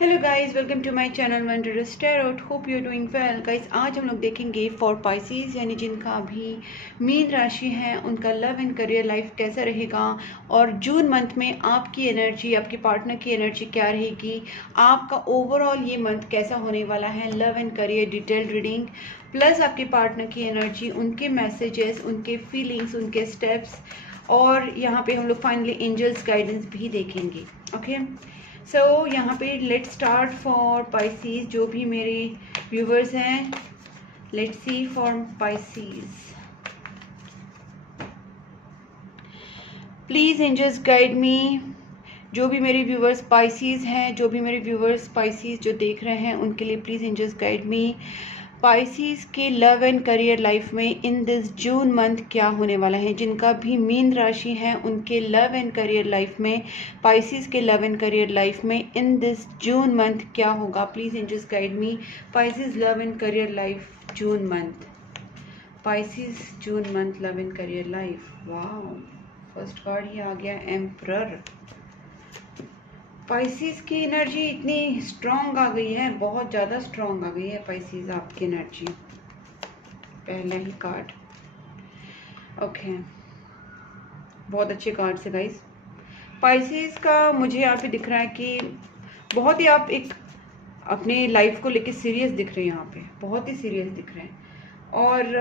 Hello guys, welcome to my channel wondrous tarot. Hope you are doing well guys. आज हम लोग देखेंगे for Pisces यानी जिनका अभी मीन राशि है उनका लव एंड करियर लाइफ कैसा रहेगा, और जून मंथ में आपकी एनर्जी, आपके पार्टनर की एनर्जी क्या रहेगी, आपका ओवरऑल ये मंथ कैसा होने वाला है। Love and career detail reading plus आपके पार्टनर की एनर्जी, उनके मैसेजेस, उनके फीलिंग्स, उनके स्टेप्स, और यहाँ पे हम लोग फाइनली एंजल्स गाइडेंस भी देखेंगे। ओके, सो यहाँ पे लेट्स स्टार्ट फॉर पाइसीज। जो भी मेरे व्यूवर्स हैं, let's see for Pisces. Please angels guide me. जो भी मेरे व्यूवर्स पाइसीज हैं, जो भी मेरे व्यूवर्स पाइसीज जो देख रहे हैं, उनके लिए please angels guide me. Pisces के लव एंड करियर लाइफ में इन दिस जून मंथ क्या होने वाला है। जिनका भी मीन राशि है उनके लव एंड करियर लाइफ में, पाइसीज के लव एंड करियर लाइफ में इन दिस जून मंथ क्या होगा। Please angels guide me. Pisces love and career life June month, Pisces June month love and career life. वाह, first card ही आ गया, emperor. Pisces की energy इतनी strong आ गई है, बहुत ज़्यादा स्ट्रांग आ गई है पाइसीज आपकी एनर्जी। पहला ही कार्ड, ओके, बहुत अच्छे कार्ड से गाइस। पाइसीज का मुझे यहाँ पे दिख रहा है कि बहुत ही आप एक अपने लाइफ को लेके सीरियस दिख रहे हैं, यहाँ पे बहुत ही सीरियस दिख रहे हैं। और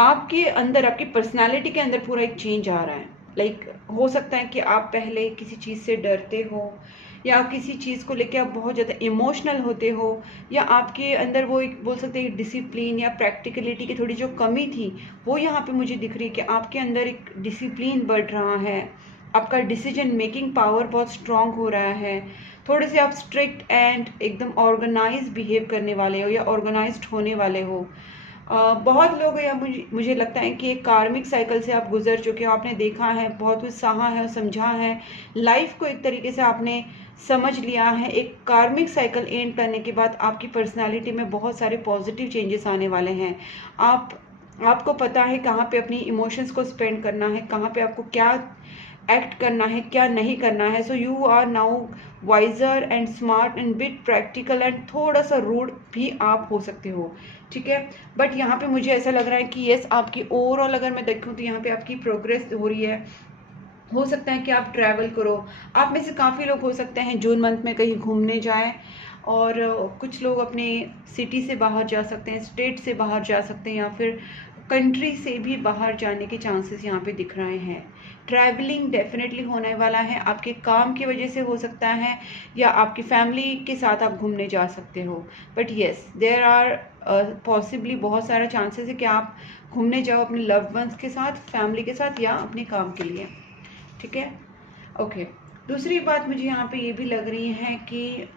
आपके अंदर, आपकी पर्सनालिटी के अंदर पूरा एक चेंज आ रहा है। हो सकता है कि आप पहले किसी चीज़ से डरते हो, या किसी चीज़ को लेके आप बहुत ज़्यादा इमोशनल होते हो, या आपके अंदर वो एक बोल सकते हैं डिसिप्लिन या प्रैक्टिकलिटी की थोड़ी जो कमी थी, वो यहाँ पे मुझे दिख रही है कि आपके अंदर एक डिसिप्लिन बढ़ रहा है। आपका डिसीजन मेकिंग पावर बहुत स्ट्रांग हो रहा है। थोड़े से आप स्ट्रिक्ट एंड एकदम ऑर्गेनाइज बिहेव करने वाले हो या ऑर्गेनाइज्ड होने वाले हो। बहुत लोग, या मुझे लगता है कि एक कार्मिक साइकिल से आप गुजर चुके हो। आपने देखा है, बहुत कुछ सहा है और समझा है, लाइफ को एक तरीके से आपने समझ लिया है। एक कार्मिक साइकिल एंड करने के बाद आपकी पर्सनालिटी में बहुत सारे पॉजिटिव चेंजेस आने वाले हैं। आपको पता है कहाँ पे अपनी इमोशंस को स्पेंड करना है, कहाँ पे आपको क्या एक्ट करना है, क्या नहीं करना है। So you are now wiser and smart and bit practical, and थोड़ा सा रूड भी आप हो सकते हो, ठीक है। बट यहाँ पे मुझे ऐसा लग रहा है कि यस, आपकी ओवरऑल अगर मैं देखूँ तो यहाँ पे आपकी प्रोग्रेस हो रही है। हो सकता है कि आप ट्रैवल करो। आप में से काफ़ी लोग हो सकते हैं जून मंथ में कहीं घूमने जाएं, और कुछ लोग अपने सिटी से बाहर जा सकते हैं, स्टेट से बाहर जा सकते हैं, या फिर कंट्री से भी बाहर जाने के चांसेस यहाँ पे दिख रहे हैं। ट्रैवलिंग डेफिनेटली होने वाला है, आपके काम की वजह से हो सकता है, या आपकी फैमिली के साथ आप घूमने जा सकते हो। But yes, there are possibly बहुत सारा चांसेस है कि आप घूमने जाओ अपने लव्ड वंस के साथ, फैमिली के साथ, या अपने काम के लिए, ठीक है। ओके, दूसरी बात मुझे यहाँ पे ये भी लग रही है कि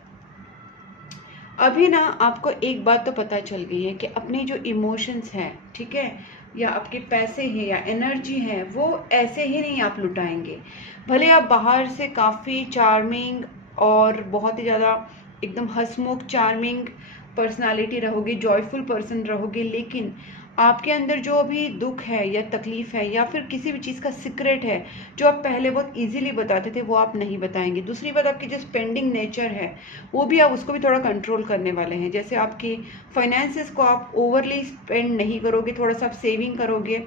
अभी ना आपको एक बात तो पता चल गई है कि अपने जो इमोशंस हैं, ठीक है, या आपके पैसे हैं या एनर्जी है, वो ऐसे ही नहीं आप लुटाएंगे। भले आप बाहर से काफ़ी चार्मिंग और बहुत ही ज़्यादा एकदम हंसमुख चार्मिंग पर्सनालिटी रहोगे, जॉयफुल पर्सन रहोगे, लेकिन आपके अंदर जो अभी दुख है या तकलीफ है या फिर किसी भी चीज़ का सीक्रेट है, जो आप पहले बहुत इजीली बताते थे, वो आप नहीं बताएंगे। दूसरी बात, आपकी जो स्पेंडिंग नेचर है, वो भी आप उसको भी थोड़ा कंट्रोल करने वाले हैं। जैसे आपकी फाइनेंसेस को आप ओवरली स्पेंड नहीं करोगे, थोड़ा सा आप सेविंग करोगे,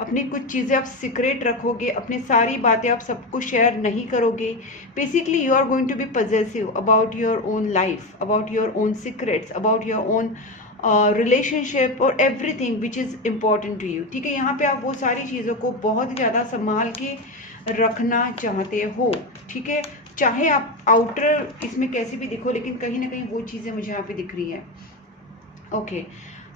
अपनी कुछ चीज़ें आप सीक्रेट रखोगे, अपनी सारी बातें आप सबको शेयर नहीं करोगे। Basically you are going to be possessive about your own life, about your own secrets, about your own relationship और everything which is important to you, ठीक है। यहाँ पे आप वो सारी चीज़ों को बहुत ही ज़्यादा संभाल के रखना चाहते हो, ठीक है। चाहे आप आउटर इसमें कैसे भी दिखो, लेकिन कहीं ना कहीं वो चीज़ें मुझे यहाँ पे दिख रही है। ओके,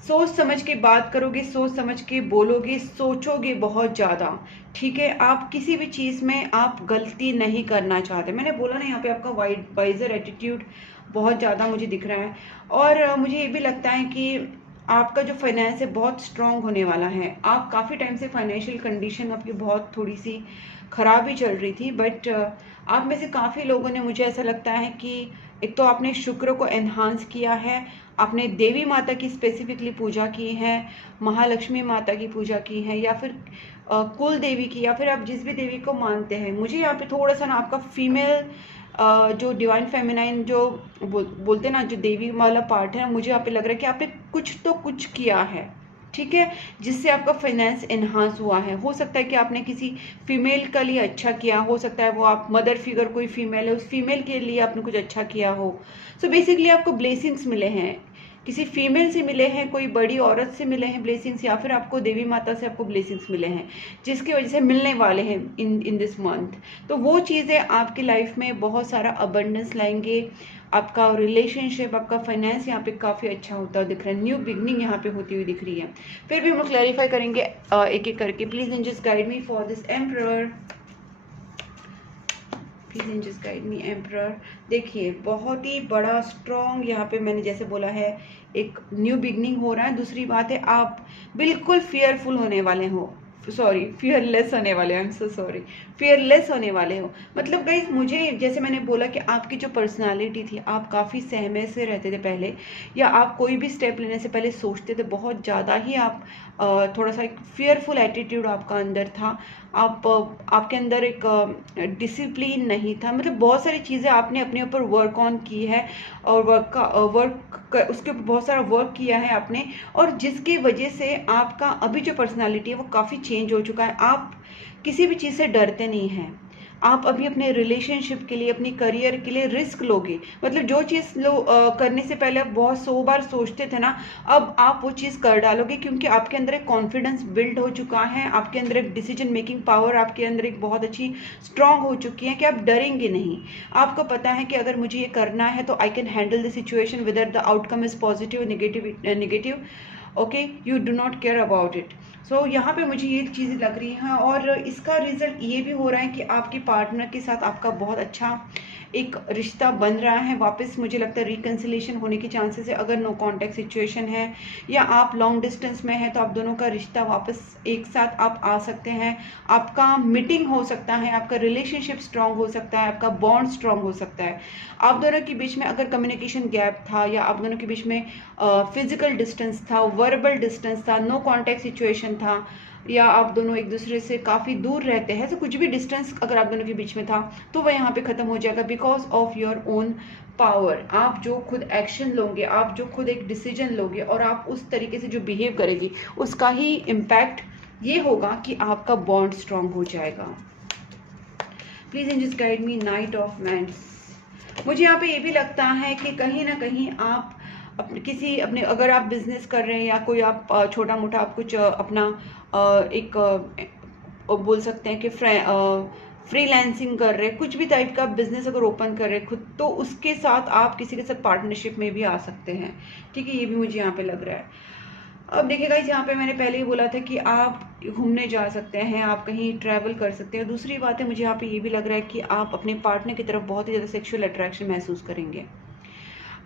सोच समझ के बात करोगे, सोच समझ के बोलोगे, सोचोगे बहुत ज़्यादा, ठीक है। आप किसी भी चीज़ में आप गलती नहीं करना चाहते। मैंने बोला ना, यहाँ पे आपका वाइजर एटीट्यूड बहुत ज़्यादा मुझे दिख रहा है। और मुझे ये भी लगता है कि आपका जो फाइनेंस है बहुत स्ट्रांग होने वाला है। आप काफ़ी टाइम से फाइनेंशियल कंडीशन आपकी बहुत थोड़ी सी खराब ही चल रही थी, बट आप में से काफ़ी लोगों ने, मुझे ऐसा लगता है कि एक तो आपने शुक्र को एनहांस किया है, आपने देवी माता की स्पेसिफिकली पूजा की है, महालक्ष्मी माता की पूजा की है, या फिर कुल देवी की, या फिर आप जिस भी देवी को मानते हैं। मुझे यहाँ पे थोड़ा सा ना आपका फीमेल जो डिवाइन फेमिनाइन जो बोलते हैं ना, जो देवी वाला पार्ट है, मुझे यहाँ पे लग रहा है कि आपने कुछ तो कुछ किया है, ठीक है, जिससे आपका फाइनेंस एनहांस हुआ है। हो सकता है कि आपने किसी फीमेल के लिए अच्छा किया, हो सकता है वो आप मदर फिगर कोई फीमेल है, उस फीमेल के लिए आपने कुछ अच्छा किया हो। सो बेसिकली आपको ब्लेसिंग्स मिले हैं, किसी फीमेल से मिले हैं, कोई बड़ी औरत से मिले हैं ब्लेसिंग्स, या फिर आपको देवी माता से आपको ब्लेसिंग्स मिले हैं, जिसकी वजह से मिलने वाले हैं इन दिस मंथ। तो वो चीज़ें आपकी लाइफ में बहुत सारा अबंडेंस लाएंगे। आपका रिलेशनशिप, आपका फाइनेंस यहाँ पे काफ़ी अच्छा होता दिख रहा है, न्यू बिगनिंग यहाँ पे होती हुई दिख रही है। फिर भी हम लोग क्लैरिफाई करेंगे एक एक करके। Please angels guide me for this emperor, please angels guide me emperor. देखिए बहुत ही बड़ा स्ट्रॉन्ग यहाँ पे मैंने जैसे बोला है, एक न्यू बिगनिंग हो रहा है। दूसरी बात है, आप बिल्कुल फियरफुल होने वाले हो, सॉरी फियरलेस होने वाले, I am so sorry, fearless होने वाले हो। मतलब गाइस, मुझे जैसे मैंने बोला कि आपकी जो पर्सनालिटी थी, आप काफ़ी सहमे से रहते थे पहले, या आप कोई भी स्टेप लेने से पहले सोचते थे बहुत ज़्यादा ही, आप थोड़ा सा एक फियरफुल एटीट्यूड आपका अंदर था, आपके अंदर एक डिसिप्लिन नहीं था। मतलब बहुत सारी चीज़ें आपने अपने ऊपर वर्क ऑन की है, और उसके ऊपर बहुत सारा वर्क किया है आपने, और जिसकी वजह से आपका अभी जो पर्सनालिटी है वो काफ़ी चेंज हो चुका है। आप किसी भी चीज़ से डरते नहीं हैं, आप अभी अपने रिलेशनशिप के लिए, अपनी करियर के लिए रिस्क लोगे। मतलब जो चीज़ करने से पहले आप बहुत 100 बार सोचते थे ना, अब आप वो चीज़ कर डालोगे, क्योंकि आपके अंदर एक कॉन्फिडेंस बिल्ड हो चुका है, आपके अंदर एक डिसीजन मेकिंग पावर आपके अंदर एक बहुत अच्छी स्ट्रांग हो चुकी है कि आप डरेंगे नहीं। आपको पता है कि अगर मुझे ये करना है तो I can handle the situation whether the outcome is positive negative, okay, you do not care about it. So यहाँ पे मुझे ये चीज़ें लग रही हैं, और इसका रिजल्ट ये भी हो रहा है कि आपके पार्टनर के साथ आपका बहुत अच्छा एक रिश्ता बन रहा है वापस। मुझे लगता है रिकन्सिलेशन होने के चांसेस है, अगर नो कॉन्टैक्ट सिचुएशन है या आप लॉन्ग डिस्टेंस में है, तो आप दोनों का रिश्ता वापस एक साथ आप आ सकते हैं, आपका मीटिंग हो सकता है, आपका रिलेशनशिप स्ट्रांग हो सकता है, आपका बॉन्ड स्ट्रांग हो सकता है। आप दोनों के बीच में अगर कम्युनिकेशन गैप था, या आप दोनों के बीच में फिजिकल डिस्टेंस था, वर्बल डिस्टेंस था, नो कॉन्टैक्ट सिचुएशन था, या आप दोनों एक दूसरे से काफ़ी दूर रहते हैं, तो कुछ भी डिस्टेंस अगर आप दोनों के बीच में था, तो वह यहाँ पे ख़त्म हो जाएगा because of your own power. आप जो खुद एक्शन लोगे, आप जो खुद एक डिसीजन लोगे, और आप उस तरीके से जो बिहेव करेगी, उसका ही इम्पैक्ट ये होगा कि आपका बॉन्ड स्ट्रांग हो जाएगा। Please angels guide me knight of wands. मुझे यहाँ पे ये भी लगता है कि कहीं ना कहीं आप अपने अगर आप बिजनेस कर रहे हैं, या कोई आप छोटा मोटा आप कुछ अपना एक बोल सकते हैं कि फ्रीलांसिंग कर रहे हैं, कुछ भी टाइप का बिजनेस अगर ओपन कर रहे हैं खुद, तो उसके साथ आप किसी के साथ पार्टनरशिप में भी आ सकते हैं, ठीक है, ये भी मुझे यहाँ पे लग रहा है। अब देखिए गाइस, यहाँ पे मैंने पहले ही बोला था कि आप घूमने जा सकते हैं, आप कहीं ट्रैवल कर सकते हैं। दूसरी बात है, मुझे यहाँ पे ये भी लग रहा है कि आप अपने पार्टनर की तरफ बहुत ही ज़्यादा सेक्सुअल अट्रैक्शन महसूस करेंगे।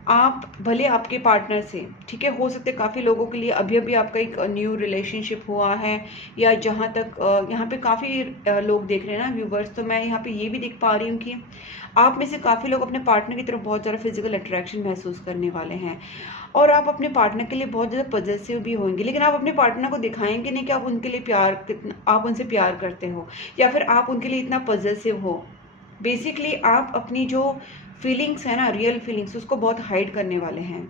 आप भले आपके पार्टनर से, ठीक है, हो सकते काफ़ी लोगों के लिए अभी अभी आपका एक न्यू रिलेशनशिप हुआ है, या जहाँ तक यहाँ पे काफ़ी लोग देख रहे हैं ना व्यूवर्स, तो मैं यहाँ पे ये भी देख पा रही हूँ कि आप में से काफ़ी लोग अपने पार्टनर की तरफ बहुत ज़्यादा फिजिकल अट्रैक्शन महसूस करने वाले हैं, और आप अपने पार्टनर के लिए बहुत ज़्यादा पॉजिटिव भी होंगे। लेकिन आप अपने पार्टनर को दिखाएंगे नहीं कि आप उनके लिए आप उनसे प्यार करते हो, या फिर आप उनके लिए इतना पॉजिटिव हो। बेसिकली आप अपनी जो फीलिंग्स है ना, रियल फीलिंग्स, उसको बहुत हाइड करने वाले हैं।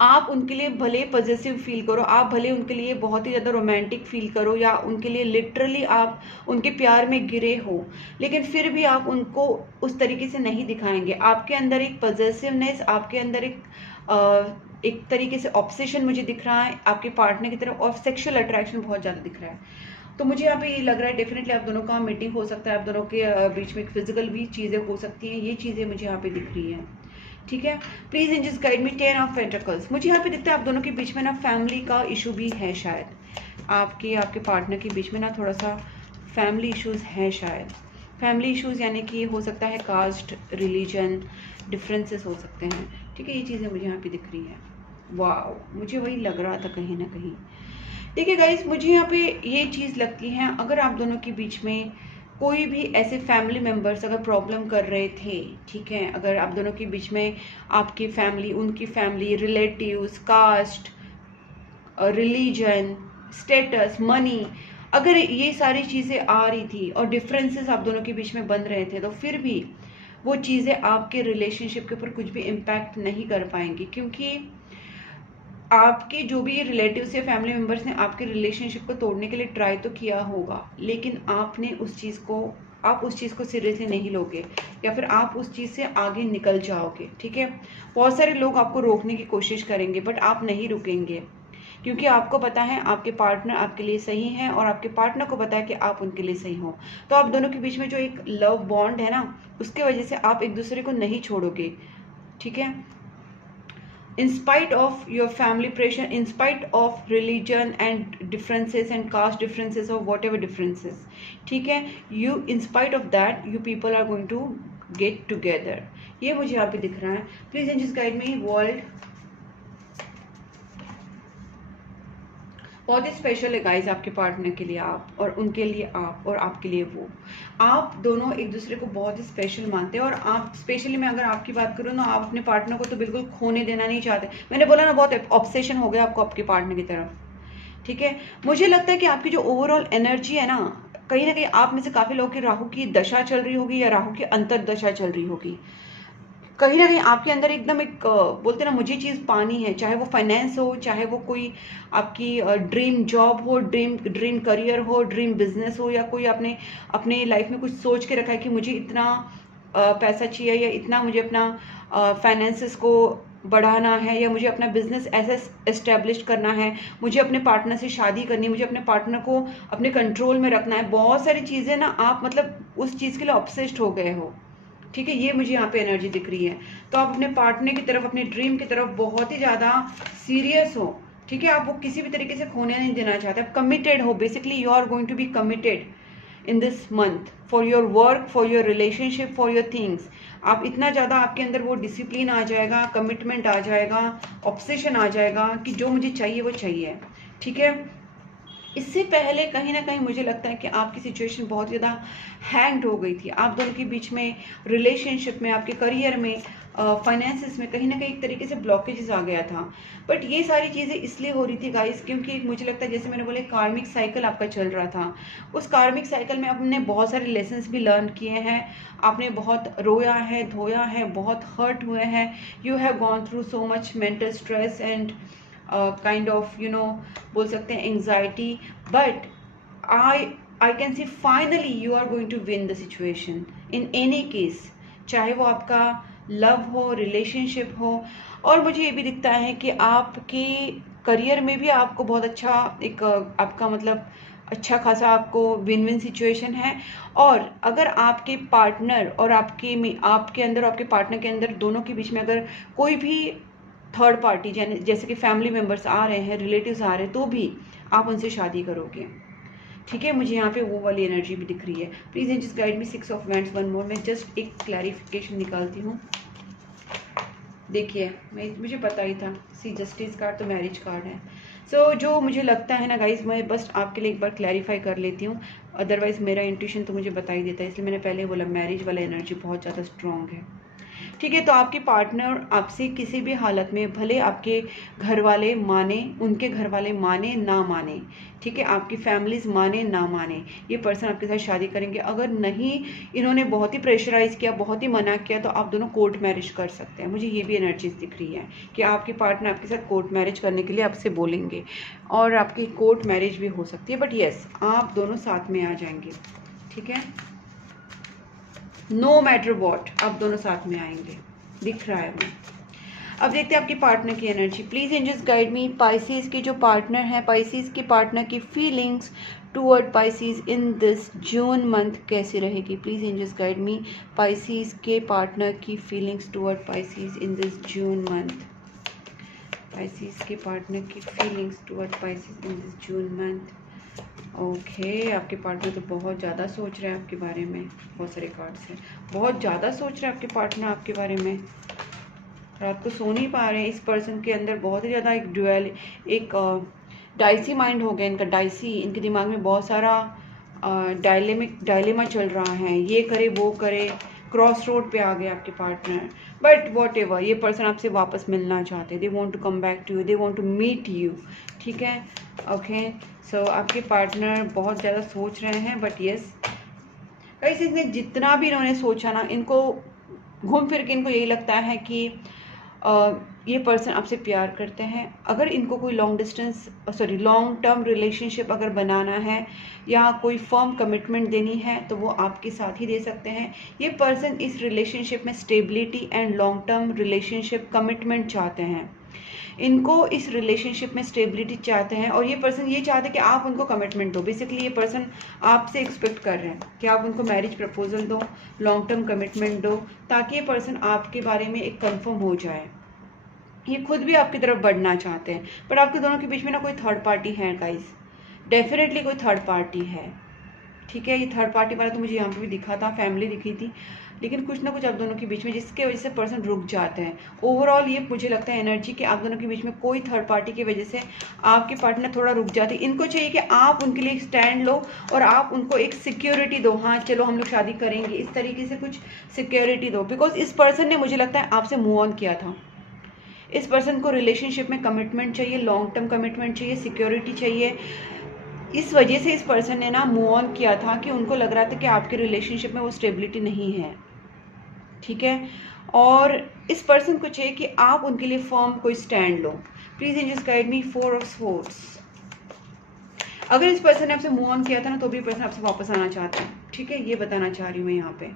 आप उनके लिए भले पॉजिटिव फील करो, आप भले उनके लिए बहुत ही ज़्यादा रोमांटिक फील करो, या उनके लिए लिटरली आप उनके प्यार में गिरे हो, लेकिन फिर भी आप उनको उस तरीके से नहीं दिखाएंगे। आपके अंदर एक पॉजिटिवनेस, आपके अंदर एक तरीके से ऑब्सेशन मुझे दिख रहा है आपके पार्टनर की तरफ, और सेक्सुअल अट्रैक्शन बहुत ज़्यादा दिख रहा है। तो मुझे यहाँ पे ये लग रहा है डेफिनेटली आप दोनों का मीटिंग हो सकता है, आप दोनों के बीच में फिजिकल भी चीज़ें हो सकती हैं, ये चीज़ें मुझे यहाँ पे दिख रही हैं, ठीक है। Please angels guide me 10 of pentacles. मुझे यहाँ पे दिखता है आप दोनों के बीच में ना फैमिली का इशू भी है, शायद आपके पार्टनर के बीच में ना थोड़ा सा फैमिली इशूज़ हैं शायद। फैमिली इशूज़ यानी कि हो सकता है कास्ट, रिलीजन डिफरेंसेस हो सकते हैं, ठीक है, ये चीज़ें मुझे यहाँ पे दिख रही हैं। वाह, मुझे वही लग रहा था कहीं ना कहीं। देखिए गाइस, मुझे यहाँ पे ये चीज़ लगती है, अगर आप दोनों के बीच में कोई भी ऐसे फैमिली मेम्बर्स अगर प्रॉब्लम कर रहे थे, ठीक है, अगर आप दोनों के बीच में आपकी फैमिली, उनकी family, relatives, caste, religion, status, money, अगर ये सारी चीज़ें आ रही थी और डिफरेंसेस आप दोनों के बीच में बन रहे थे, तो फिर भी वो चीज़ें आपके रिलेशनशिप के ऊपर कुछ भी इम्पैक्ट नहीं कर पाएंगी, क्योंकि आपके जो भी रिलेटिव्स या फैमिली मेम्बर्स ने आपके रिलेशनशिप को तोड़ने के लिए ट्राई तो किया होगा, लेकिन आप उस चीज़ को सीरियसली नहीं लोगे, या फिर आप उस चीज़ से आगे निकल जाओगे। ठीक है, बहुत सारे लोग आपको रोकने की कोशिश करेंगे, बट आप नहीं रुकेंगे, क्योंकि आपको पता है आपके पार्टनर आपके लिए सही है, और आपके पार्टनर को पता है कि आप उनके लिए सही हो। तो आप दोनों के बीच में जो एक लव बॉन्ड है ना, उसके वजह से आप एक दूसरे को नहीं छोड़ोगे। ठीक है, in spite of your family pressure, in spite of religion and differences and caste differences or whatever differences, ठीक है, you in spite of that you people are going to get together। ये मुझे यहाँ पे दिख रहा है। Please angels guide me. World बहुत ही स्पेशल है गाइस आपके पार्टनर के लिए आप, और उनके लिए आप, और आपके लिए वो। आप दोनों एक दूसरे को बहुत ही स्पेशल मानते हैं, और आप स्पेशली मैं अगर आपकी बात करूँ ना, आप अपने पार्टनर को तो बिल्कुल खोने देना नहीं चाहते। मैंने बोला ना, बहुत ऑब्सेशन हो गया आपको आपके पार्टनर की तरफ। ठीक है, मुझे लगता है कि आपकी जो ओवरऑल एनर्जी है ना कहीं आप में से काफी लोगों की राहु की दशा चल रही होगी, या राहु की अंतरदशा चल रही होगी। कहीं ना कहीं आपके अंदर एकदम एक बोलते ना, मुझे चीज़ पानी है, चाहे वो फाइनेंस हो, चाहे वो कोई आपकी ड्रीम जॉब हो, ड्रीम करियर हो, ड्रीम बिजनेस हो, या कोई आपने अपने लाइफ में कुछ सोच के रखा है कि मुझे इतना पैसा चाहिए, या इतना मुझे अपना फाइनेंसेस को बढ़ाना है, या मुझे अपना बिजनेस ऐसे एस्टेब्लिश करना है, मुझे अपने पार्टनर से शादी करनी है, मुझे अपने पार्टनर को अपने कंट्रोल में रखना है। बहुत सारी चीज़ें ना आप मतलब उस चीज़ के लिए ऑब्सेस्ड हो गए हो। ठीक है, ये मुझे यहाँ पे एनर्जी दिख रही है। तो आप अपने पार्टनर की तरफ, अपने ड्रीम की तरफ बहुत ही ज़्यादा सीरियस हो। ठीक है, आप वो किसी भी तरीके से खोने नहीं देना चाहते, आप कमिटेड हो। Basically you are going to be committed in this month for your work, for your relationship, for your things. आप इतना ज़्यादा आपके अंदर वो डिसिप्लिन आ जाएगा, कमिटमेंट आ जाएगा, ऑब्सेशन आ जाएगा कि जो मुझे चाहिए वो चाहिए। ठीक है, इससे पहले कहीं ना कहीं मुझे लगता है कि आपकी सिचुएशन बहुत ज़्यादा हैंग्ड हो गई थी। आप दोनों के बीच में, रिलेशनशिप में, आपके करियर में, फाइनेंसेस में कहीं ना कहीं एक तरीके से ब्लॉकेजेस आ गया था। बट ये सारी चीज़ें इसलिए हो रही थी गाइस, क्योंकि मुझे लगता है जैसे मैंने बोले कार्मिक साइकिल आपका चल रहा था। उस कार्मिक साइकिल में आपने बहुत सारे लेसन्स भी लर्न किए हैं, आपने बहुत रोया है, धोया है, बहुत हर्ट हुए हैं। You have gone through so much mental stress and kind of बोल सकते हैं anxiety, but I can see finally you are going to win the situation in any case, चाहे वो आपका लव हो, रिलेशनशिप हो। और मुझे ये भी दिखता है कि आपके करियर में भी आपको बहुत अच्छा एक आपका मतलब अच्छा खासा आपको विन विन सिचुएशन है। और अगर आपके पार्टनर और आपके अंदर और आपके पार्टनर के अंदर दोनों के बीच में अगर कोई भी थर्ड पार्टी जैसे कि फैमिली मेम्बर्स आ रहे हैं, रिलेटिव्स आ रहे हैं, तो भी आप उनसे शादी करोगे। ठीक है, मुझे यहाँ पे वो वाली एनर्जी भी दिख रही है। Please angels guide me 6 of wands one more. मैं जस्ट एक क्लैरिफिकेशन निकालती हूँ। देखिए, मुझे पता ही था, सी जस्टिस कार्ड तो मैरिज कार्ड है। सो जो मुझे लगता है ना गाइज, मैं बस आपके लिए एक बार क्लैरिफाई कर लेती हूँ, अदरवाइज मेरा इंट्यूशन तो मुझे बता ही देता है, इसलिए मैंने पहले बोला मैरिज वाला एनर्जी बहुत ज़्यादा स्ट्रॉन्ग है। ठीक है, तो आपके पार्टनर आपसे किसी भी हालत में, भले आपके घर वाले माने, उनके घर वाले माने ना माने, ठीक है, आपकी फैमिलीज माने ना माने, ये पर्सन आपके साथ शादी करेंगे। अगर नहीं, इन्होंने बहुत ही प्रेशराइज किया, बहुत ही मना किया, तो आप दोनों कोर्ट मैरिज कर सकते हैं। मुझे ये भी एनर्जीज दिख रही है कि आपके पार्टनर आपके साथ कोर्ट मैरिज करने के लिए आपसे बोलेंगे, और आपकी कोर्ट मैरिज भी हो सकती है। बट येस, आप दोनों साथ में आ जाएंगे। ठीक है, नो मैटर वॉट, आप दोनों साथ में आएंगे, दिख रहा है वो। अब देखते हैं आपके पार्टनर की energy. Please angels guide me, Pisces के जो पार्टनर है, पाइसेस के पार्टनर की feelings toward Pisces in this June month कैसी रहेगी। Please angels guide me, Pisces के पार्टनर की feelings toward Pisces in this June month. Pisces के पार्टनर की feelings toward Pisces in this June month. Okay, आपके partner तो बहुत ज़्यादा सोच रहे हैं आपके बारे में, बहुत सारे कार्ड्स हैं, बहुत ज़्यादा सोच रहे हैं आपके पार्टनर आपके बारे में, रात को सो नहीं पा रहे हैं। इस पर्सन के अंदर बहुत ही ज़्यादा एक डाइसी माइंड हो गया इनका, डाइसी, इनके दिमाग में बहुत सारा डायलेमा चल रहा है, ये करे वो करे, क्रॉस रोड पे आ गए आपके पार्टनर। बट वॉट एवर, ये पर्सन आपसे वापस मिलना चाहते हैं, they want to come back to you, they want to meet you. ठीक है, ओके, सो आपके पार्टनर बहुत ज़्यादा सोच रहे हैं, बट येस गाइस, इसने जितना भी इन्होंने सोचा ना, इनको घूम फिर के इनको यही लगता है कि ये पर्सन आपसे प्यार करते हैं। अगर इनको कोई लॉन्ग टर्म रिलेशनशिप अगर बनाना है या कोई फर्म कमिटमेंट देनी है तो वो आपके साथ ही दे सकते हैं। ये पर्सन इस रिलेशनशिप में stability and long term relationship commitment चाहते हैं। इनको इस रिलेशनशिप में स्टेबिलिटी चाहते हैं और ये पर्सन ये चाहते हैं कि आप उनको कमिटमेंट दो। बेसिकली ये पर्सन आपसे एक्सपेक्ट कर रहे हैं कि आप उनको मैरिज प्रपोजल दो, लॉन्ग टर्म कमिटमेंट दो, ताकि ये पर्सन आपके बारे में एक कंफर्म हो जाए। ये खुद भी आपकी तरफ बढ़ना चाहते हैं, बट आपके दोनों के बीच में ना कोई थर्ड पार्टी है गाइस, डेफिनेटली कोई थर्ड पार्टी है। ठीक है, ये थर्ड पार्टी वाला तो मुझे यहाँ पे भी दिखा था, फैमिली दिखी थी, लेकिन कुछ ना कुछ आप दोनों के बीच में जिसके वजह से पर्सन रुक जाते हैं। ओवरऑल ये मुझे लगता है एनर्जी कि आप दोनों के बीच में कोई थर्ड पार्टी की वजह से आपके पार्टनर थोड़ा रुक जाते हैं। इनको चाहिए कि आप उनके लिए स्टैंड लो और आप उनको एक सिक्योरिटी दो, हाँ चलो हम लोग शादी करेंगे, इस तरीके से कुछ सिक्योरिटी दो। बिकॉज इस पर्सन ने मुझे लगता है आपसे मूव ऑन किया था। इस पर्सन को रिलेशनशिप में कमिटमेंट चाहिए, लॉन्ग टर्म कमिटमेंट चाहिए, सिक्योरिटी चाहिए। इस वजह से इस पर्सन ने ना मूव ऑन किया था कि उनको लग रहा था कि आपके रिलेशनशिप में वो स्टेबिलिटी नहीं है। ठीक है, और इस पर्सन को चाहिए कि आप उनके लिए फर्म कोई स्टैंड लो। Please angels guide me 4 of swords. अगर इस पर्सन ने आपसे मूव ऑन किया था ना तो भी पर्सन आपसे वापस आना चाहता है। ठीक है, ये बताना चाह रही हूँ मैं यहाँ पे।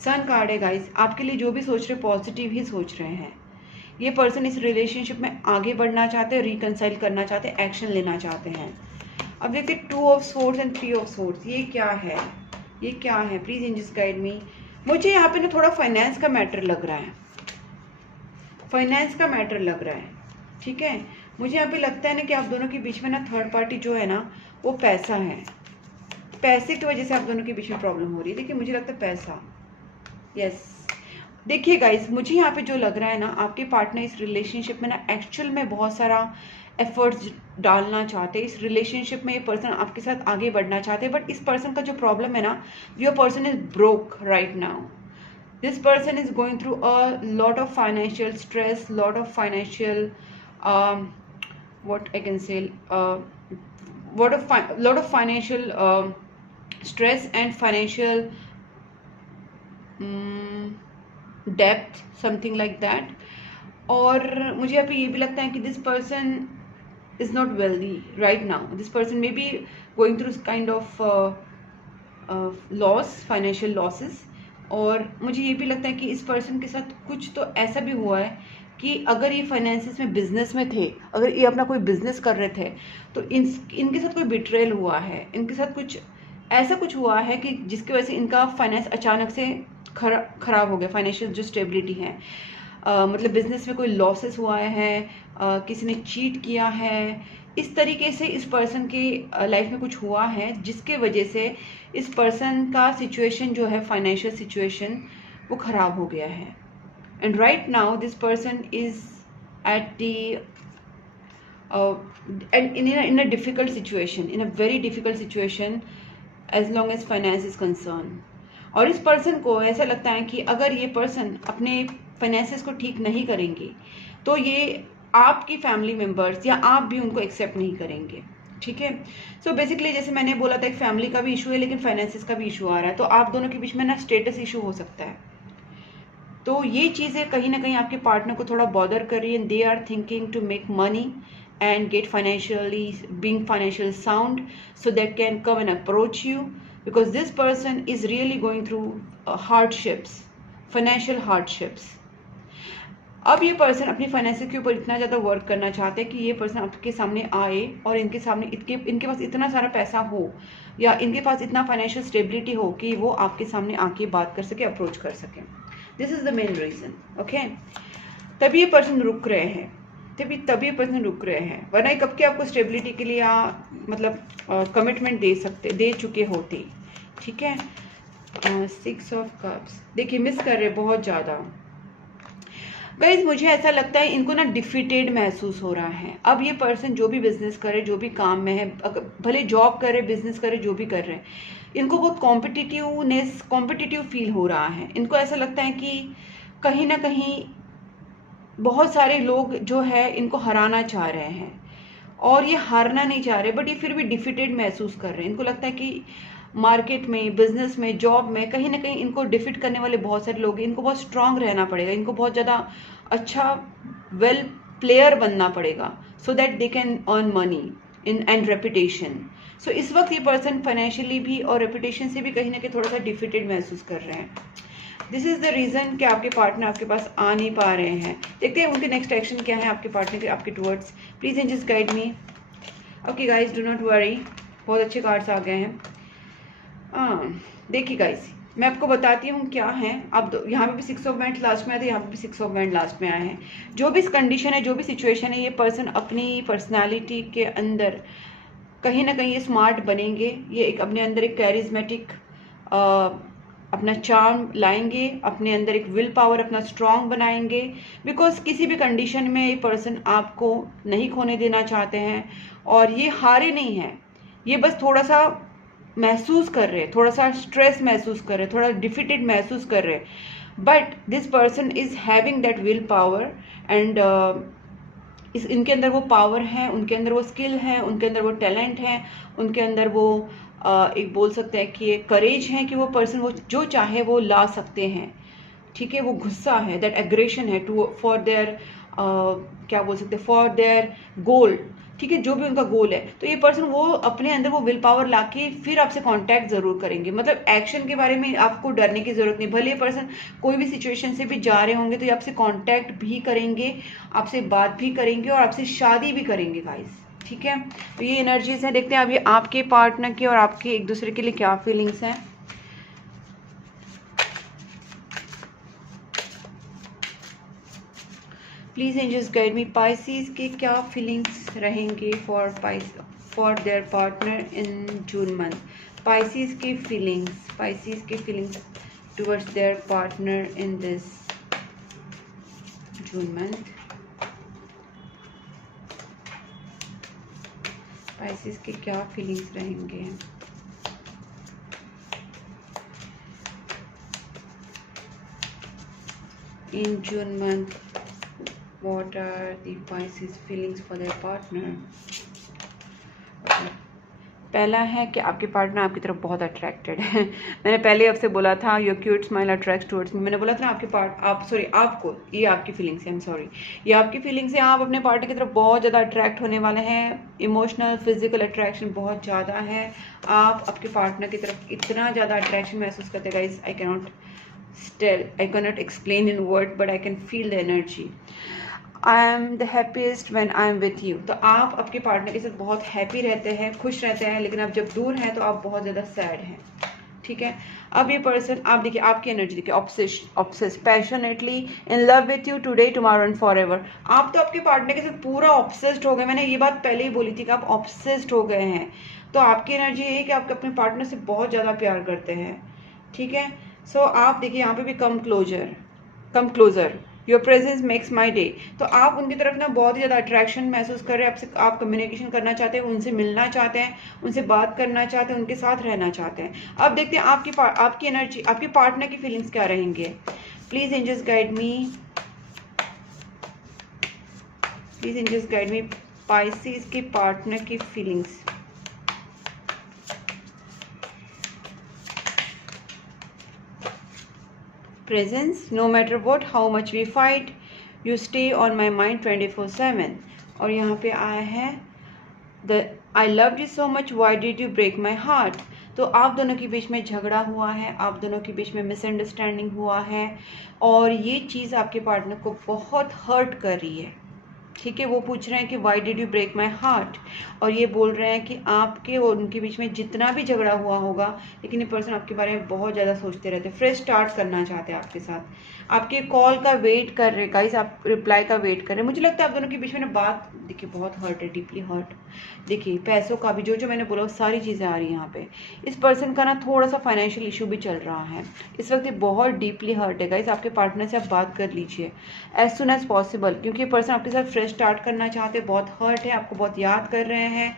सन कार्ड है गाइस, आपके लिए जो भी सोच रहे पॉजिटिव ही सोच रहे हैं। ये पर्सन इस रिलेशनशिप में आगे बढ़ना चाहते हैं, रिकंसाइल करना चाहते हैं, एक्शन लेना चाहते हैं। अब देखिए 2 of swords and 3 of swords, ये क्या है, ये क्या है? Please angels guide me. मुझे यहाँ पे ना थोड़ा फाइनेंस का मैटर लग रहा है, फाइनेंस का मैटर लग रहा है। ठीक है, मुझे यहाँ पे लगता है ना कि आप दोनों के बीच में ना थर्ड पार्टी जो है ना वो पैसा है। पैसे की वजह से आप दोनों के बीच में प्रॉब्लम हो रही है। देखिए मुझे लगता है पैसा, यस। देखिए गाइस, मुझे यहाँ पे जो लग रहा है ना, आपके पार्टनर इस रिलेशनशिप में ना एक्चुअल में बहुत सारा एफर्ट्स डालना चाहते हैं। इस रिलेशनशिप में ये पर्सन आपके साथ आगे बढ़ना चाहते हैं, बट इस पर्सन का जो प्रॉब्लम है ना, your person is broke right now. This person is going through a lot of financial stress, lot of financial what I can say lot of financial stress and financial depth, something like that. और मुझे यहाँ पे ये भी लगता है कि this person is not wealthy right now. This person may be going through kind of loss, financial losses. और मुझे ये भी लगता है कि इस पर्सन के साथ कुछ तो ऐसा भी हुआ है कि अगर ये फाइनेंसिस में बिजनेस में थे, अगर ये अपना कोई बिजनेस कर रहे थे, तो इनके साथ कोई बिट्रेल हुआ है, इनके साथ कुछ ऐसा कुछ हुआ है कि जिसकी वजह से इनका फाइनेंस अचानक से खराब हो गया। फाइनेंशियल जो स्टेबिलिटी है, मतलब बिजनेस में कोई लॉसेस हुआ है, किसी ने चीट किया है, इस तरीके से इस पर्सन की लाइफ में कुछ हुआ है जिसके वजह से इस पर्सन का सिचुएशन जो है, फाइनेंशियल सिचुएशन, वो खराब हो गया है। And right now this person is at the in a difficult situation, in a very difficult situation as long as finance is concerned. और इस पर्सन को ऐसा लगता है कि अगर ये पर्सन अपने फाइनेंसेस को ठीक नहीं करेंगे तो ये आपकी फैमिली मेम्बर्स या आप भी उनको एक्सेप्ट नहीं करेंगे। ठीक है, सो बेसिकली जैसे मैंने बोला था, एक फैमिली का भी इशू है लेकिन फाइनेंसेस का भी इशू आ रहा है, तो आप दोनों के बीच में ना स्टेटस इशू हो सकता है। तो ये चीज़ें कहीं ना कहीं आपके पार्टनर को थोड़ा बॉदर कर रही है। They are thinking to make money and get financially being financial sound so that can come and approach you, because this person is really going through hardships, financial hardships. अब ये person अपनी finance के ऊपर इतना ज़्यादा work करना चाहते हैं कि ये पर्सन आपके सामने आए और इनके सामने इनके पास इतना सारा पैसा हो या इनके पास इतना फाइनेंशियल स्टेबिलिटी हो कि वो आपके सामने आके बात कर सके, अप्रोच कर सके। This is the main reason. Okay, तभी ये पर्सन रुक रहे हैं, तभी पर्सन रुक रहे हैं, वरना कब के आपको स्टेबिलिटी के लिए मतलब कमिटमेंट दे चुके होते। ठीक है, 6 ऑफ कप्स देखिए मिस कर रहे बहुत ज़्यादा। गाइज मुझे ऐसा लगता है इनको ना डिफीटेड महसूस हो रहा है। अब ये पर्सन जो भी बिजनेस करे, जो भी काम में है, भले जॉब करे, बिजनेस करे, जो भी कर रहे हैं, इनको बहुत कॉम्पिटिटिव फील हो रहा है। इनको ऐसा लगता है कि कहीं ना कहीं बहुत सारे लोग जो है इनको हराना चाह रहे हैं और ये हारना नहीं चाह रहे, बट ये फिर भी डिफीटेड महसूस कर रहे हैं। इनको लगता है कि मार्केट में, बिजनेस में, जॉब में कहीं ना कहीं इनको डिफीट करने वाले बहुत सारे लोग हैं। इनको बहुत स्ट्रांग रहना पड़ेगा, इनको बहुत ज़्यादा अच्छा वेल प्लेयर बनना पड़ेगा, so that they can earn money in and reputation. So इस वक्त ये पर्सन फाइनेंशियली भी और रेपुटेशन से भी कहीं ना कहीं थोड़ा सा डिफीटेड महसूस कर रहे हैं। दिस इज़ द रीज़न कि आपके पार्टनर आपके पास आ नहीं पा रहे हैं। देखते हैं उनके नेक्स्ट एक्शन क्या है आपके पार्टनर के आपके towards. Please angels guide me. Okay guys, do not worry, बहुत अच्छे कार्ड्स आ गए हैं। देखिए गाइज, मैं आपको बताती हूँ क्या है। अब यहाँ पे भी 6 ऑफ वांड्स लास्ट में आए थे, यहाँ पे भी 6 ऑफ वांड्स लास्ट में आए हैं। जो भी कंडीशन है, जो भी सिचुएशन है, ये पर्सन अपनी पर्सनालिटी के अंदर कहीं ना कहीं ये स्मार्ट बनेंगे। ये एक अपने अंदर एक कैरिज्मेटिक अपना चार्म लाएंगे, अपने अंदर एक विल पावर अपना स्ट्रांग बनाएंगे। बिकॉज किसी भी कंडीशन में ये पर्सन आपको नहीं खोने देना चाहते हैं, और ये हारे नहीं हैं, ये बस थोड़ा सा महसूस कर रहे हैं, थोड़ा सा स्ट्रेस महसूस कर रहे हैं, थोड़ा डिफिटेड महसूस कर रहे हैं। But this person is having that will power and इनके अंदर वो पावर है, उनके अंदर वो स्किल है, उनके अंदर वो टैलेंट है, उनके अंदर वो एक बोल सकते हैं कि करेज है कि वो पर्सन वो जो चाहे वो ला सकते हैं। ठीक है, वो गुस्सा है, दैट एग्रेशन है टू फॉर देयर क्या बोल सकते हैं, फॉर देयर गोल। ठीक है, जो भी उनका गोल है, तो ये पर्सन वो अपने अंदर वो विल पावर लाके फिर आपसे कांटेक्ट जरूर करेंगे। मतलब एक्शन के बारे में आपको डरने की जरूरत नहीं। भले ये पर्सन कोई भी सिचुएशन से भी जा रहे होंगे तो ये आपसे कांटेक्ट भी करेंगे, आपसे बात भी करेंगे और आपसे शादी भी करेंगे गाइस। ठीक है, तो ये एनर्जीज हैं। देखते हैं अभी आपके पार्टनर की और आपके एक दूसरे के लिए क्या फीलिंग्स हैं। Please angels guide me, Pisces के क्या फीलिंग्स रहेंगे for their partner in June month. Pisces की feelings towards their partner in this June month. Pisces के क्या फीलिंग्स रहेंगे। In June month, what are the Pisces feelings for their partner? पहला है कि आपके पार्टनर आपकी तरफ बहुत अट्रैक्टेड है। मैंने पहले आपसे बोला था your cute smile attracts towards me. मैंने बोला था ना आपको ये आपकी फीलिंग्स है, ये आपकी फीलिंग्स है। आप अपने पार्टनर की तरफ बहुत ज़्यादा अट्रैक्ट होने वाले हैं। इमोशनल फिजिकल अट्रैक्शन बहुत ज़्यादा है। आप आपके पार्टनर की तरफ इतना ज़्यादा अट्रैक्शन महसूस करते हैं guys, I cannot explain in word, but I can feel the energy. I am the happiest when I am with you. तो आप आपके पार्टनर के साथ बहुत हैप्पी रहते हैं, खुश रहते हैं, लेकिन आप जब दूर हैं तो आप बहुत ज़्यादा सैड हैं। ठीक है, अब ये पर्सन, आप देखिए आपकी एनर्जी देखिए, obsess passionately in love with you today tomorrow and for ever. आप तो आपके पार्टनर के साथ पूरा ऑब्सेस्ड हो गए। मैंने ये बात पहले ही बोली थी कि आप ऑब्सेस्ड हो गए हैं। तो आपकी एनर्जी ये है कि आप अपने पार्टनर से बहुत ज़्यादा प्यार करते हैं। ठीक है, सो आप देखिए यहाँ पे भी come closer, your presence makes my day. तो आप उनकी तरफ ना बहुत ही ज़्यादा अट्रैक्शन महसूस कर रहे हैं। आपसे आप कम्युनिकेशन करना चाहते हैं, उनसे मिलना चाहते हैं, उनसे बात करना चाहते हैं, उनके साथ रहना चाहते हैं। अब देखते हैं आपकी एनर्जी, आपके पार्टनर की फीलिंग्स क्या रहेंगे। Please angels guide me, Pisces के पार्टनर की feelings. Presence, no matter what, how much we fight, you stay on my mind 24/7। और यहाँ पे आया है I loved you so much, why did you break my heart। तो आप दोनों के बीच में झगड़ा हुआ है, आप दोनों के बीच में मिसअंडरस्टैंडिंग हुआ है, और ये चीज़ आपके पार्टनर को बहुत हर्ट कर रही है। ठीक है, वो पूछ रहे हैं कि why did you break my heart, और ये बोल रहे हैं कि आपके और उनके बीच में जितना भी झगड़ा हुआ होगा, लेकिन ये पर्सन आपके बारे में बहुत ज़्यादा सोचते रहते हैं, फ्रेश स्टार्ट करना चाहते हैं आपके साथ, आपके कॉल का वेट कर रहे हैं गाइस, आप रिप्लाई का वेट कर रहे हैं। मुझे लगता है आप दोनों के बीच में ना बात देखिए बहुत हर्ट है, डीपली हर्ट। देखिए पैसों का भी जो मैंने बोला वो सारी चीज़ें आ रही हैं यहाँ पे। इस पर्सन का ना थोड़ा सा फाइनेंशियल इशू भी चल रहा है इस वक्त, ये बहुत डीपली हर्ट है गाइस। आपके पार्टनर से आप बात कर लीजिए एज सुन एज पॉसिबल, क्योंकि ये पर्सन आपके साथ फ्रेश स्टार्ट करना चाहते हैं, बहुत हर्ट है, आपको बहुत याद कर रहे हैं,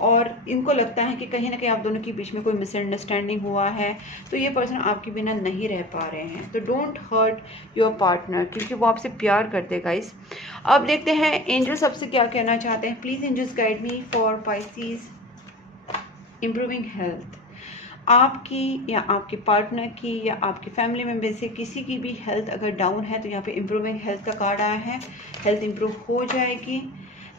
और इनको लगता है कि कहीं ना कहीं आप दोनों के बीच में कोई मिसअंडरस्टैंडिंग हुआ है, तो ये पर्सन आपके बिना नहीं रह पा रहे हैं। तो डोंट हर्ट योर पार्टनर, क्योंकि वो आपसे प्यार करते हैं गाइस। अब देखते हैं एंजल सबसे क्या कहना चाहते हैं। Please angels guide me for Pisces improving health. आपकी या आपके पार्टनर की या आपके फैमिली मेम्बर से किसी की भी हेल्थ अगर डाउन है तो यहाँ पे इम्प्रूविंग हेल्थ का कार्ड आया है, हेल्थ इम्प्रूव हो जाएगी।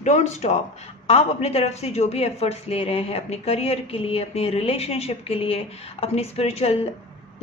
डोंट स्टॉप, आप अपनी तरफ से जो भी एफर्ट्स ले रहे हैं अपने करियर के लिए, अपने रिलेशनशिप के लिए, अपनी स्पिरिचुअल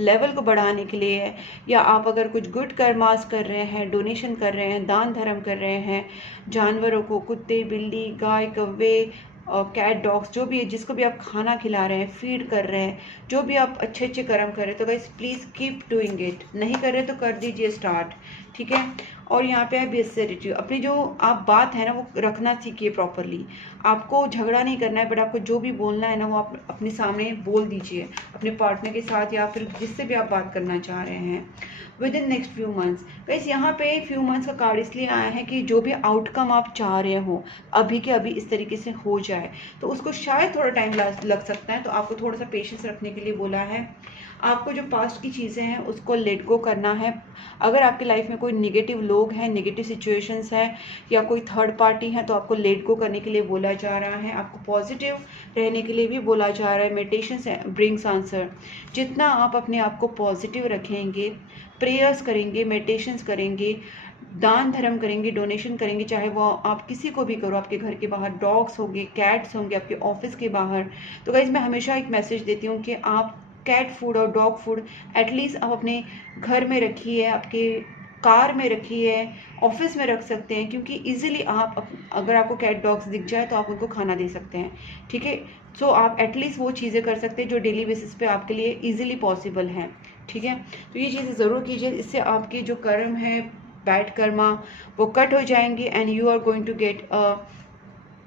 लेवल को बढ़ाने के लिए, या आप अगर कुछ गुड कर्मास कर रहे हैं, डोनेशन कर रहे हैं, दान धर्म कर रहे हैं, जानवरों को, कुत्ते बिल्ली गाय कौवे कैट डॉग्स जो भी है, जिसको भी आप खाना खिला रहे हैं, फीड कर रहे हैं, जो भी आप अच्छे अच्छे कर्म कर रहे हैं, तो guys please keep doing it. नहीं कर रहे तो कर दीजिए स्टार्ट, ठीक है। और यहाँ पे है बेसिडिटी, अपनी जो आप बात है ना वो रखना सीखिए प्रॉपरली। आपको झगड़ा नहीं करना है, बट आपको जो भी बोलना है ना वो आप अपने सामने बोल दीजिए अपने पार्टनर के साथ या फिर जिससे भी आप बात करना चाह रहे हैं with in next few months. Guys यहाँ पे फ्यू मंथ्स का कार्ड इसलिए आया है कि जो भी आउटकम आप चाह रहे हो अभी के अभी इस तरीके से हो जाए, तो उसको शायद थोड़ा टाइम लग सकता है, तो आपको थोड़ा सा पेशेंस रखने के लिए बोला है। आपको जो पास्ट की चीज़ें हैं उसको लेट गो करना है। अगर आपकी लाइफ में कोई नेगेटिव लोग हैं, नेगेटिव सिचुएशंस हैं या कोई थर्ड पार्टी है तो आपको लेट गो करने के लिए बोला जा रहा है। आपको पॉजिटिव रहने के लिए भी बोला जा रहा है। Meditation brings answer. जितना आप अपने आप को पॉजिटिव रखेंगे, प्रेयर्स करेंगे, मेडिटेशंस करेंगे, दान धर्म करेंगे, डोनेशन करेंगे, चाहे वो आप किसी को भी करो, आपके घर के बाहर डॉग्स होंगे, कैट्स होंगे, आपके ऑफिस के बाहर, तो गाइज मैं हमेशा एक मैसेज देती हूँ कि आप कैट फूड और डॉग फूड एटलीस्ट आप अपने घर में रखिए, आपके कार में रखिए, ऑफिस में रख सकते हैं, क्योंकि इजीली आप अगर आपको कैट डॉग्स दिख जाए तो आप उनको खाना दे सकते हैं, ठीक है। सो आप एटलीस्ट वो चीज़ें कर सकते हैं जो डेली बेसिस पे आपके लिए इजीली पॉसिबल हैं, ठीक है। तो ये चीज़ें ज़रूर कीजिए, इससे आपके जो कर्म है बैड कर्मा वो कट हो जाएंगे and you are going to get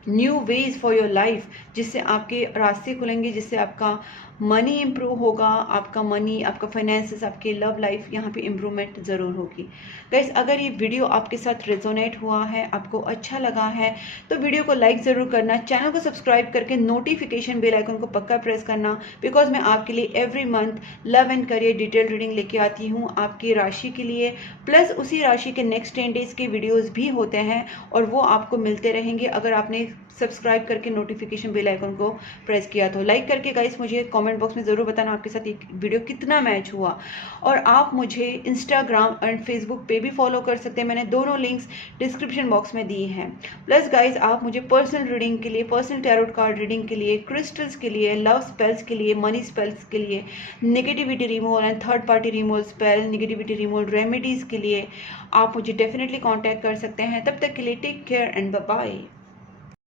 new ways for your life, जिससे आपके रास्ते खुलेंगे, जिससे आपका मनी इम्प्रूव होगा, आपका मनी, आपका फाइनेंसेस, आपकी लव लाइफ यहाँ पे इम्प्रूवमेंट ज़रूर होगी। गाइस अगर ये वीडियो आपके साथ रेजोनेट हुआ है, आपको अच्छा लगा है, तो वीडियो को लाइक ज़रूर करना, चैनल को सब्सक्राइब करके नोटिफिकेशन बेल आइकन को पक्का प्रेस करना, बिकॉज मैं आपके लिए every month love and career detail reading लेके आती हूँ आपकी राशि के लिए, प्लस उसी राशि के नेक्स्ट 10 डेज के वीडियोज़ भी होते हैं और वो आपको मिलते रहेंगे अगर आपने सब्सक्राइब करके नोटिफिकेशन बेल आइकन को प्रेस किया तो। लाइक करके गाइस मुझे कमेंट बॉक्स में ज़रूर बताना आपके साथ एक वीडियो कितना मैच हुआ, और आप मुझे इंस्टाग्राम एंड फेसबुक पे भी फॉलो कर सकते हैं, मैंने दोनों लिंक्स डिस्क्रिप्शन बॉक्स में दिए हैं। प्लस गाइस आप मुझे पर्सनल रीडिंग के लिए, पर्सनल टैरोट कार्ड रीडिंग के लिए, क्रिस्टल्स के लिए, लव स्पेल्स के लिए, मनी स्पेल्स के लिए, negativity removal and third party removal spell, negativity removal remedies के लिए आप मुझे डेफिनेटली कॉन्टैक्ट कर सकते हैं। तब तक के लिए take care and bye bye.